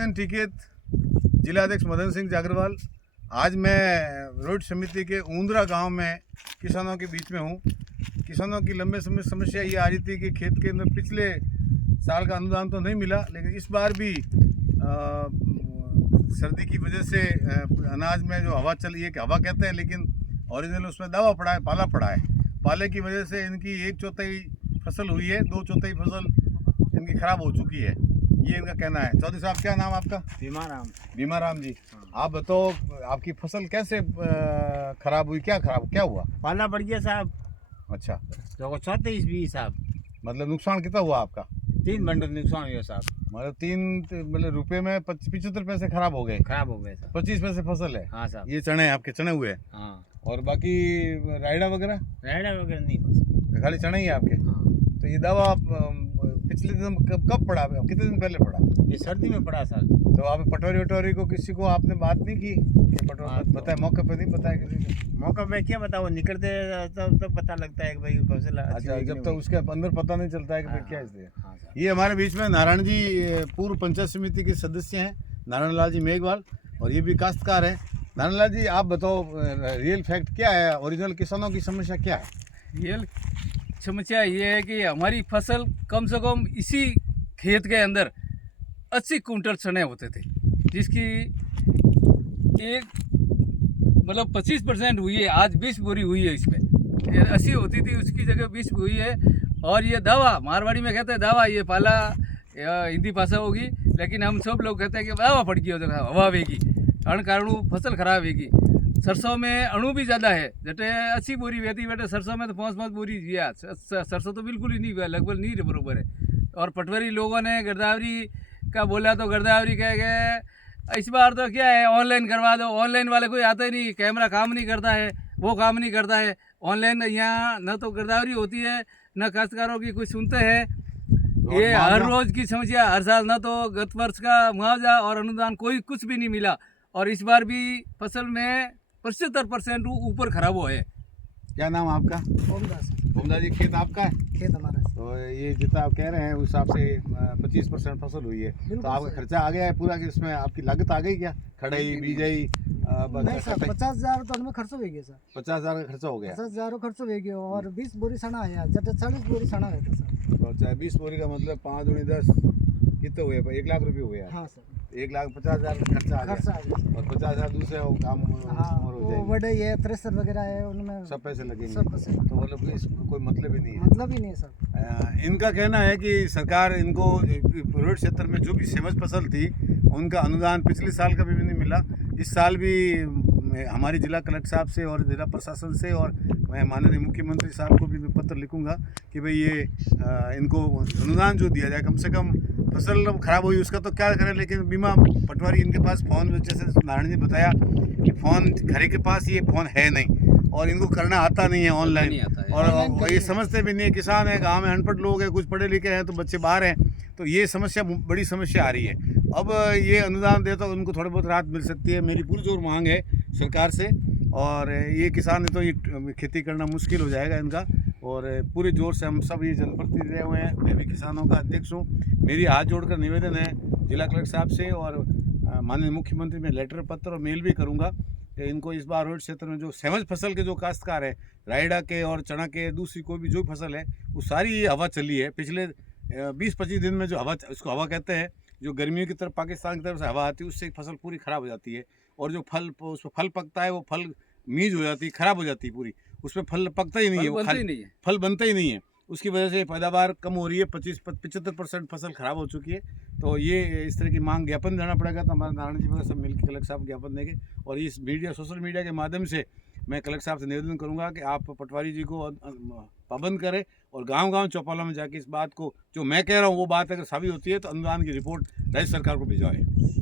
Union Tikait जिला अध्यक्ष मदन सिंह जागरवाल। आज मैं रोड समिति के ऊंदरा गांव में किसानों के बीच में हूं। किसानों की लंबे समय समस्या ये आ रही थी कि खेत के अंदर पिछले साल का अनुदान तो नहीं मिला, लेकिन इस बार भी सर्दी की वजह से अनाज में जो हवा चली है, कि हवा कहते हैं लेकिन ओरिजिनल उसमें दवा पड़ा है, पाला पड़ा है। पाले की वजह से इनकी 1/4 फसल हुई है, 2/4 फसल इनकी खराब हो चुकी है, ये इनका कहना है। चौधरी साहब, क्या नाम आपका? भीमाराम जी। आप बताओ, आपकी फसल कैसे खराब हुई? क्या हुआ? पाला पड़ गया साहब। अच्छा, तो 34-20 साहब, मतलब नुकसान कितना हुआ आपका? 3 बंडल नुकसान हुआ साहब। मतलब रुपए में 75 पैसे खराब हो गए साहब। 25 पैसे फसल है। हाँ साहब। ये चने आपके चने हुए हैं। हाँ। और बाकी रायडा वगैरह नहीं बस, खाली चने ही है आपके। हाँ। तो ये दवा पिछले दिन कब पड़ा? कितने दिन पहले पड़ा? ये सर्दी में पड़ा सर। तो आप पटवारी को किसी को आपने बात नहीं की कि पटवारी पता है? मौके पे नहीं पता है किसी को? मौका पे क्या बताओ, निकलते तब पता लगता है कि भाई फसल अच्छी अच्छा, हुई कि जब नहीं तक हुई। उसके अंदर पता नहीं चलता है कि भाई हाँ, क्या इसलिए। हाँ साहब। ये हमारे बीच में नारायण जी, पूर्व पंचायत समिति के सदस्य हैं, नारायण लाल जी मेघवाल, और ये भी काश्तकार हैं। नारायण लाल जी, आप बताओ रियल फैक्ट क्या है? ओरिजिनल किसानों की समस्या क्या है? रियल समस्या ये है कि हमारी फसल कम से कम इसी खेत के अंदर 80 कुंटल चने होते थे, जिसकी एक मतलब 25% हुई है। आज 20 बोरी हुई है इसमें। ये 80 होती थी, उसकी जगह 20 हुई है। और ये दवा, मारवाड़ी में कहते हैं दवा, ये पाला हिंदी भाषा होगी, लेकिन हम सब लोग कहते हैं कि दवा पड़ गई, हवा वेगी अण कारणु फसल खराब वेगी। सरसों में अणु भी ज़्यादा है, जटे 80 बोरी वेती बेटे सरसों में तो 5-5 बोरी दिया। सरसों तो बिल्कुल ही नहीं हुआ, लगभग नहीं बरोबर है। और पटवारी लोगों ने गिरदावरी का बोला तो गिरदावरी कह गए इस बार तो क्या है, ऑनलाइन करवा दो। ऑनलाइन वाले कोई आता ही नहीं, कैमरा काम नहीं करता है, वो काम नहीं करता है। ऑनलाइन यहाँ न तो गिरदावरी होती है, न काश्तकारों की कुछ सुनते हैं। ये हर रोज़ की समस्या, हर साल न तो गत वर्ष का मुआवजा और अनुदान कोई कुछ भी नहीं मिला। और इस बार भी फसल में 75% ऊपर खराब हुआ है। क्या नाम आपका? ओमदास जी। खेत आपका है? खेत हमारा। तो ये जितना आप कह रहे हैं उस हिसाब से 25% फसल हुई है, तो आपका खर्चा आ गया है पूरा? कि इसमें आपकी लागत आ गई क्या? खड़ाई, बीजाई? नहीं सर, 50,000 तो हमें खर्च हो गया सर। 50,000 का खर्चा हो गया। 50,000 खर्च हो गया और 20 बोरी सना है, जब 40 बोरी सना रहता सर। तो चाहे 20 बोरी का मतलब 5 दूनी 10 कितने हुए? 1 लाख रुपए हुए हैं। हाँ सर, 1,50,000 का खर्चा आ खर्चा गया। आ गया। और 50,000 दूसरे काम हाँ, और हो वो जाएंगे। बड़े ये थ्रेसर वगैरह है, उनमें सब पैसे लगेंगे। सब पैसे। तो मतलब कि इसमें कोई मतलब ही नहीं है। मतलब ही नहीं है सर। इनका कहना है कि सरकार इनको रोड क्षेत्र में जो भी सहज फसल थी उनका अनुदान पिछले साल का भी नहीं मिला। इस साल भी हमारी जिला कलेक्टर साहब से और जिला प्रशासन से, और मैं माननीय मुख्यमंत्री साहब को भी पत्र लिखूंगा कि भाई ये इनको अनुदान जो दिया जाए, कम से कम फसल खराब हुई उसका तो क्या करें, लेकिन बीमा पटवारी इनके पास फ़ोन, जैसे नारायण जी बताया कि फ़ोन घरे के पास ये फ़ोन है नहीं, और इनको करना आता नहीं है ऑनलाइन। और ये समझते भी नहीं है। किसान है, गांव में अनपढ़ लोग हैं, कुछ पढ़े लिखे हैं तो बच्चे बाहर हैं, तो ये समस्या बड़ी समस्या आ रही है। अब ये अनुदान दे तो उनको थोड़ी बहुत राहत मिल सकती है, मेरी पूरी जोर मांग है सरकार से। और ये किसान है तो ये खेती करना मुश्किल हो जाएगा इनका। और पूरे जोर से हम सब ये जनप्रतिनिधि रहे हुए हैं, मैं भी किसानों का अध्यक्ष हूँ। मेरी हाथ जोड़कर निवेदन है जिला कलेक्टर साहब से और माननीय मुख्यमंत्री में लेटर, पत्र और मेल भी करूँगा कि इनको इस बार रोड क्षेत्र में जो सहज फसल के जो काश्तकार है, रायडा के और चना के, दूसरी कोई भी जो फसल है, वो सारी ये हवा चली है पिछले 20-25 दिन में। जो हवा, उसको हवा कहते हैं, जो गर्मियों की तरफ पाकिस्तान की तरफ से हवा आती है, उससे फसल पूरी ख़राब हो जाती है। और जो फल, उस पर फल पकता है, वो फल मीज हो जाती है, ख़राब हो जाती है पूरी, उसमें फल पकता ही नहीं है, वो फल बनता ही नहीं है। उसकी वजह से पैदावार कम हो रही है, 75% फसल खराब हो चुकी है। तो ये इस तरह की मांग ज्ञापन देना पड़ेगा। तो हमारे नारायण जी वगैरह सब मिलकर कलेक्टर साहब ज्ञापन देंगे। और इस मीडिया, सोशल मीडिया के माध्यम से मैं कलेक्टर साहब से निवेदन करूंगा कि आप पटवारी जी को पाबंद करें और गांव-गांव चौपालों में जाके इस बात को, जो मैं कह रहा हूं वो बात अगर साबित होती है तो अनुदान की रिपोर्ट राज्य सरकार को भिजवाएं।